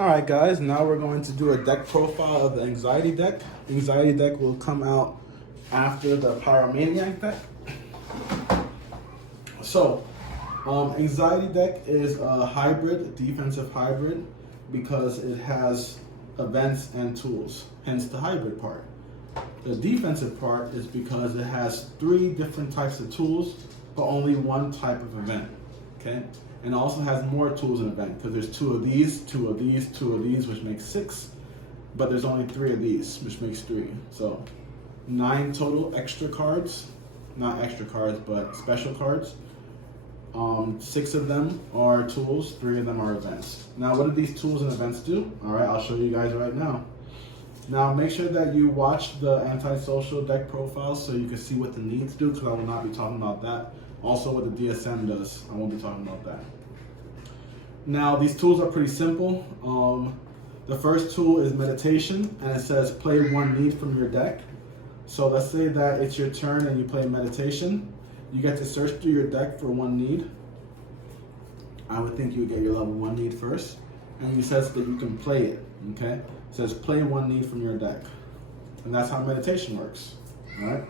Alright guys, now we're going to do a deck profile of the Anxiety deck. Anxiety deck will come out after the Pyromaniac deck. So, Anxiety deck is a hybrid, defensive hybrid, because it has events and tools, hence the hybrid part. The defensive part is because it has 3 different types of tools, but only 1 type of event, okay? And it also has more tools in event, because there's 2 of these, 2 of these, 2 of these, which makes 6, but there's only 3 of these, which makes 3. So 9 total extra cards, not extra cards, but special cards. 6 of them are tools, 3 of them are events. Now, what do these tools and events do? All right, I'll show you guys right now. Now, make sure that you watch the antisocial deck profile so you can see what the needs do, because I will not be talking about that. Also, what the DSM does, I won't be talking about that. Now, these tools are pretty simple. The first tool is meditation, and it says play 1 need from your deck. So let's say that it's your turn and you play meditation. You get to search through your deck for 1 need. I would think you would get your level 1 need first. And it says that you can play it, okay? It says play 1 need from your deck. And that's how meditation works, all right?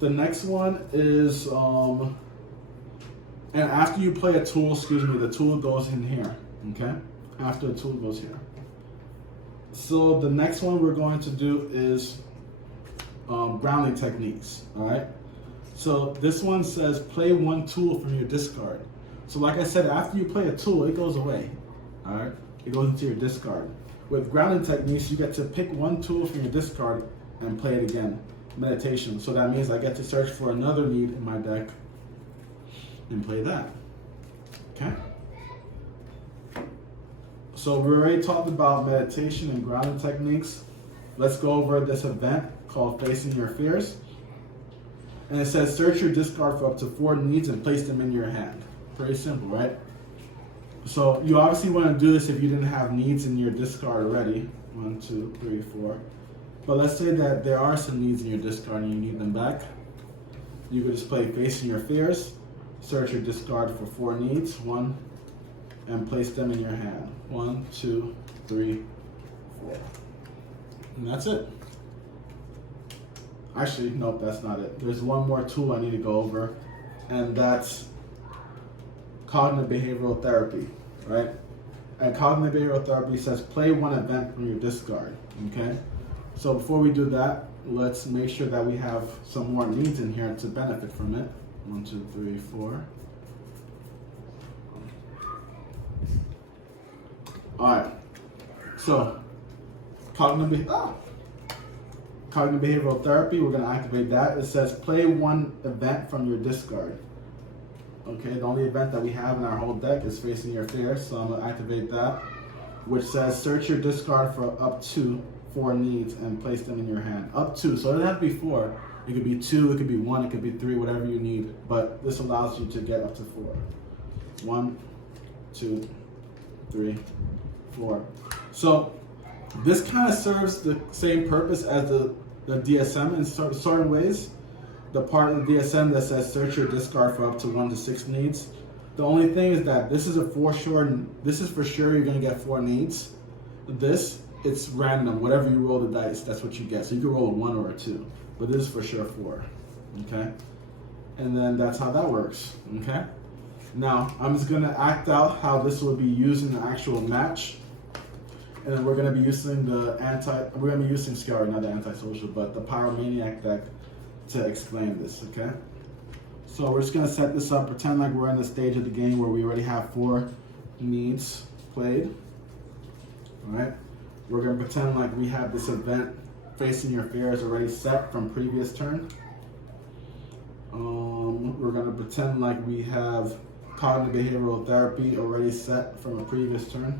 The next one is, and after you play a tool, the tool goes in here, okay? After the tool goes here. So the next one we're going to do is grounding techniques, all right? So this one says play 1 tool from your discard. So like I said, after you play a tool, it goes away, all right? It goes into your discard. With grounding techniques, you get to pick 1 tool from your discard and play it again. Meditation. So that means I get to search for another need in my deck and play that, okay? So we already talked about meditation and grounding techniques. Let's go over this event called Facing Your Fears. And it says search your discard for up to 4 needs and place them in your hand. Pretty simple, right? So you obviously want to do this if you didn't have needs in your discard already. 1, 2, 3, 4. But let's say that there are some needs in your discard and you need them back. You could just play Facing Your Fears, search your discard for 4 needs, 1, and place them in your hand. 1, 2, 3, 4. And that's it. Actually, nope, that's not it. There's one more tool I need to go over, and that's cognitive behavioral therapy, right? And cognitive behavioral therapy says play 1 event from your discard, okay? So before we do that, let's make sure that we have some more needs in here to benefit from it. 1, 2, 3, 4. All right. So cognitive behavioral therapy, we're going to activate that. It says play 1 event from your discard. Okay, the only event that we have in our whole deck is Facing Your Fears, so I'm going to activate that, which says search your discard for up to 4 needs and place them in your hand. Up to, so it doesn't have to be 4. It could be 2, it could be 1, it could be 3, whatever you need, but this allows you to get up to 4. 1, 2, 3, 4. So this kind of serves the same purpose as the DSM in certain ways. The part of the DSM that says search your discard for up to 1 to 6 needs. The only thing is that this is for sure you're going to get 4 needs. This, it's random. Whatever you roll the dice, that's what you get. So you can roll a 1 or a 2, but this is for sure 4, okay? And then that's how that works, okay? Now, I'm just going to act out how this will be used in the actual match. And then we're going to be using not the antisocial, but the Pyromaniac deck to explain this, okay? So we're just going to set this up, pretend like we're in the stage of the game where we already have 4 needs played, all right? We're going to pretend like we have this event, Facing Your Fears, already set from previous turn. We're going to pretend like we have cognitive behavioral therapy already set from a previous turn.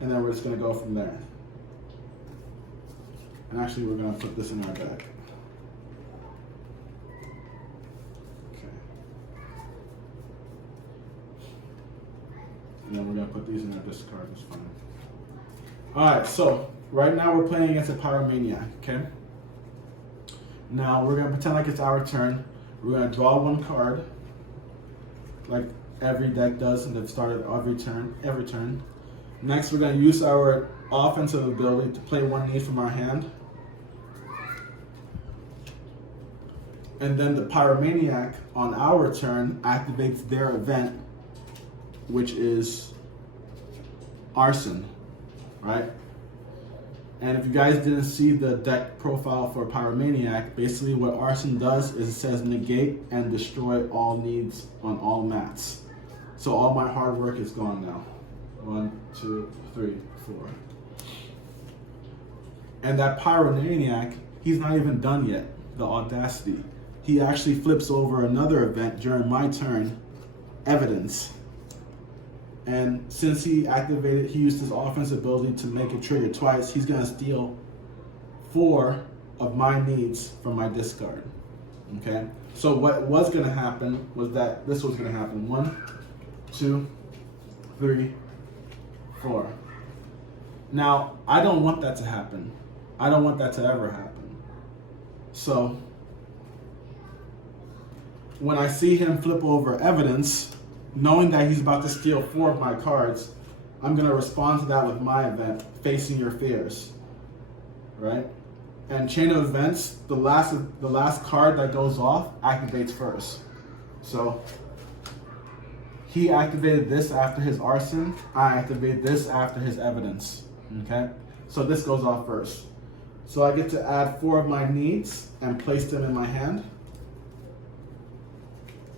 And then we're just going to go from there. And actually, we're going to put this in our deck. Okay. And then we're going to put these in our discard. It's fine. All right, so right now we're playing against a Pyromaniac, okay? Now we're going to pretend like it's our turn. We're going to draw 1 card. Like every deck does at the start of every turn. Next, we're going to use our offensive ability to play one need from our hand. And then the Pyromaniac on our turn activates their event, which is Arson, right? And if you guys didn't see the deck profile for Pyromaniac, basically what Arson does is it says negate and destroy all needs on all mats. So all my hard work is gone now. 1, 2, 3, 4. And that Pyromaniac, he's not even done yet, the Audacity. He actually flips over another event during my turn, Evidence. And since he used his offense ability to make it trigger twice, he's gonna steal 4 of my needs from my discard, okay? So what was gonna happen was that this was gonna happen. 1, 2, 3, 4. Now, I don't want that to happen. I don't want that to ever happen. So, when I see him flip over Evidence, knowing that he's about to steal 4 of my cards, I'm gonna respond to that with my event, Facing Your Fears, right? And Chain of Events, the last card that goes off activates first. So he activated this after his Arson, I activated this after his Evidence, okay? So this goes off first. So I get to add 4 of my needs and place them in my hand.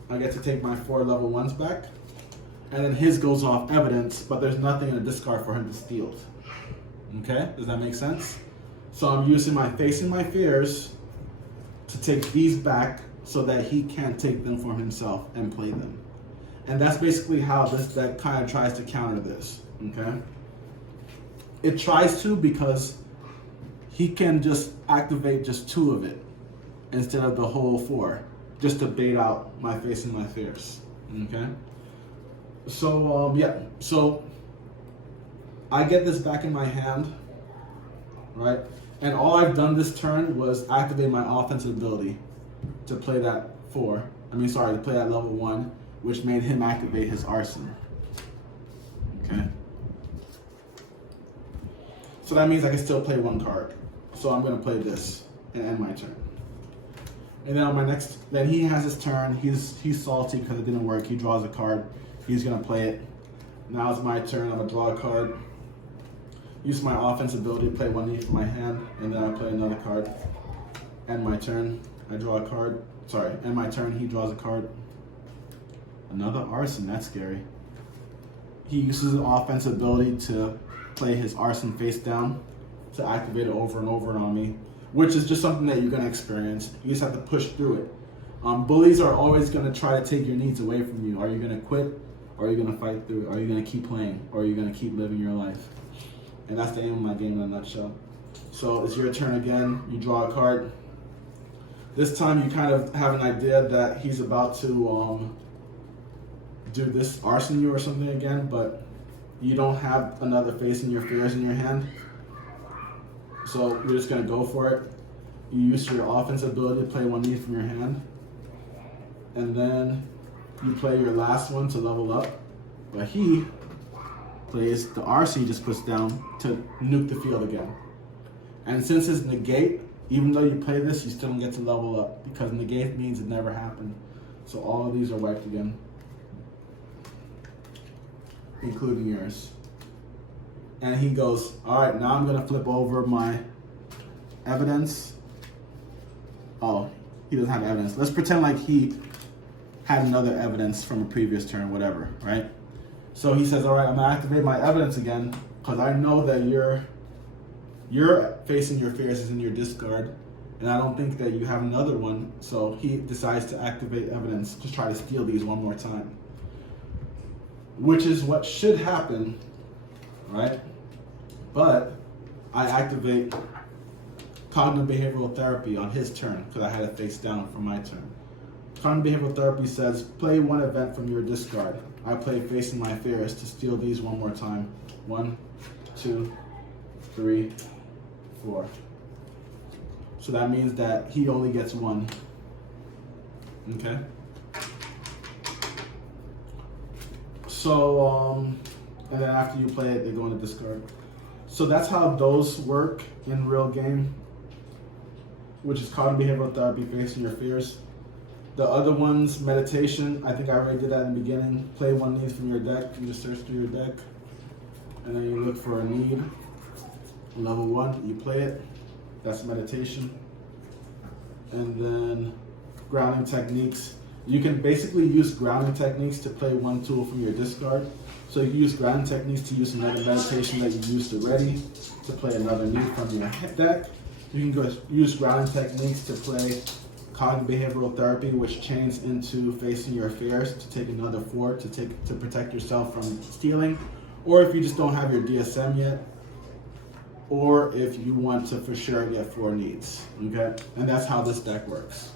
I get to take my 4 level 1s back. And then his goes off Evidence, but there's nothing in the discard for him to steal. Okay, does that make sense? So I'm using my Facing My Fears to take these back so that he can't take them for himself and play them. And that's basically how this deck kind of tries to counter this, okay? It tries to because he can just activate just 2 of it instead of the whole 4, just to bait out my Facing My Fears, okay? So, yeah, so I get this back in my hand, right? And all I've done this turn was activate my offensive ability to play that to play that level 1, which made him activate his Arson, okay? So that means I can still play 1 card. So I'm gonna play this and end my turn. And then on my then he has his turn. He's salty because it didn't work. He draws a card. He's gonna play it. Now it's my turn. I'm gonna draw a card. Use my offense ability to play 1 need from my hand, and then I play another card. End my turn. I draw a card. Sorry, end my turn. He draws a card. Another Arson. That's scary. He uses his offense ability to play his Arson face down to activate it over and over on me, which is just something that you're gonna experience. You just have to push through it. Bullies are always gonna try to take your needs away from you. Are you gonna quit? Or are you gonna fight through it? Are you gonna keep playing? Or are you gonna keep living your life? And that's the aim of my game in a nutshell. So it's your turn again. You draw a card. This time you kind of have an idea that he's about to do this Arson you or something again, but you don't have another Facing Your Fears in your hand. So you're just gonna go for it. You use your offense ability to play 1 need from your hand. And then you play your last one to level up. But he plays the Arson he just puts down to nuke the field again. And since it's negate, even though you play this, you still don't get to level up because negate means it never happened. So all of these are wiped again, including yours. And he goes, all right, now I'm gonna flip over my Evidence. Oh, he doesn't have Evidence. Let's pretend like he had another Evidence from a previous turn, whatever, right? So he says, all right, I'm gonna activate my Evidence again because I know that you're Facing Your Fears is in your discard, and I don't think that you have another one. So he decides to activate Evidence to try to steal these one more time, which is what should happen, right? But I activate Cognitive Behavioral Therapy on his turn because I had it face down for my turn. Cognitive Behavioral Therapy says, play 1 event from your discard. I play Facing My Fears to steal these one more time. 1, 2, 3, 4. So that means that he only gets 1. Okay? So, and then after you play it, they go in the discard. So that's how those work in real game, which is cognitive behavioral therapy, facing your fears. The other ones, meditation, I think I already did that in the beginning. Play one need from your deck. You just search through your deck, and then you look for a need. Level 1, you play it. That's meditation. And then grounding techniques. You can basically use grounding techniques to play one tool from your discard. So you can use grounding techniques to use another meditation that you used already to play another need from your deck. You can go use grounding techniques to play cognitive behavioral therapy, which chains into facing your fears to take another fort to protect yourself from stealing, or if you just don't have your DSM yet, or if you want to for sure get 4 needs. Okay, and that's how this deck works.